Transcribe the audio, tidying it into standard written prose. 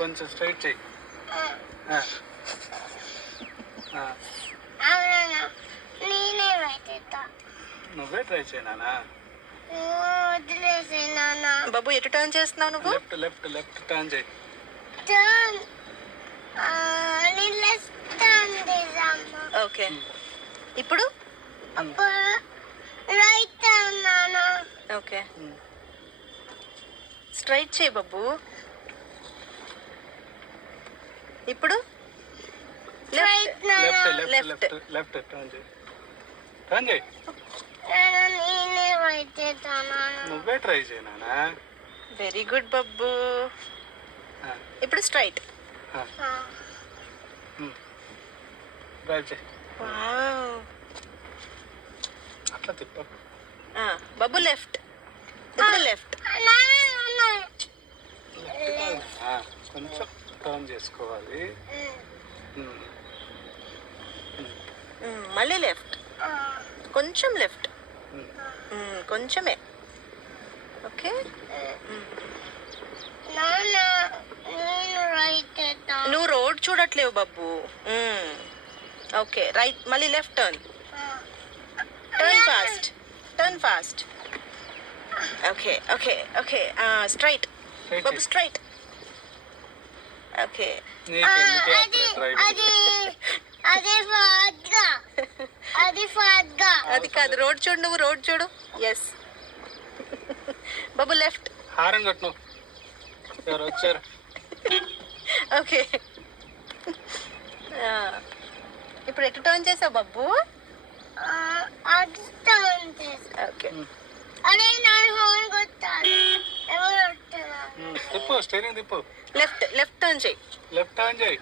కొంచెం స్ట్రైట్ చెయ్యి. నేనే పెట్టేస్తా. నువ్వే ట్రై చేయనా? వదిలేసే నాన్న. బాబు ఎటు టర్న్ చేస్తున్నావు నువ్వు? లెఫ్ట్ లెఫ్ట్ లెఫ్ట్ టర్న్ చేయి. టర్న్ నేను లెఫ్ట్ టర్న్ చేసాము. ఓకే ఇప్పుడు రైట్ టర్న్ నాన్న. ఓకే స్ట్రైట్ చేయి బాబు. ఇప్పుడు రైట్ నాన్న. లెఫ్ట్ లెఫ్ట్ లెఫ్ట్ టర్న్ చేయి. టర్న్ చేయి. నేనే పెట్టేస్తా నాన్న. నువ్వే ట్రై చేయనా? వెరీ గుడ్ బాబు. ఇప్పుడు స్ట్రైట్. డ్రైవ్ చేయి. వావ్. అట్లా తిప్ప. బాబు లెఫ్ట్. ఇప్పుడు లెఫ్ట్. కొంచెం టర్న్ చేసుకోవాలి. మళ్ళీ లెఫ్ట్. కొంచెం లెఫ్ట్. కొంచెమే. ఓకే నువ్వు రోడ్ చూడట్లేవు బాబు. ఓకే రైట్ మళ్ళీ left turn. Turn fast. Turn fast. Okay okay okay straight బాబు స్ట్రైట్. ఓకే అది కాదు రోడ్ చూడు. నువ్వు రోడ్ చూడు. ఎస్ బాబు లెఫ్ట్. హారం కట్టు. ఎవరు వచ్చారు? ఓకే ఇప్పుడు ఎటు టర్న్ చేసావు బాబు? ఓకే తిప్పు స్టీరింగ్ తిప్పు. లెఫ్ట్ లెఫ్ట్ టర్న్ చేయి. లెఫ్ట్ టర్న్ చేయి.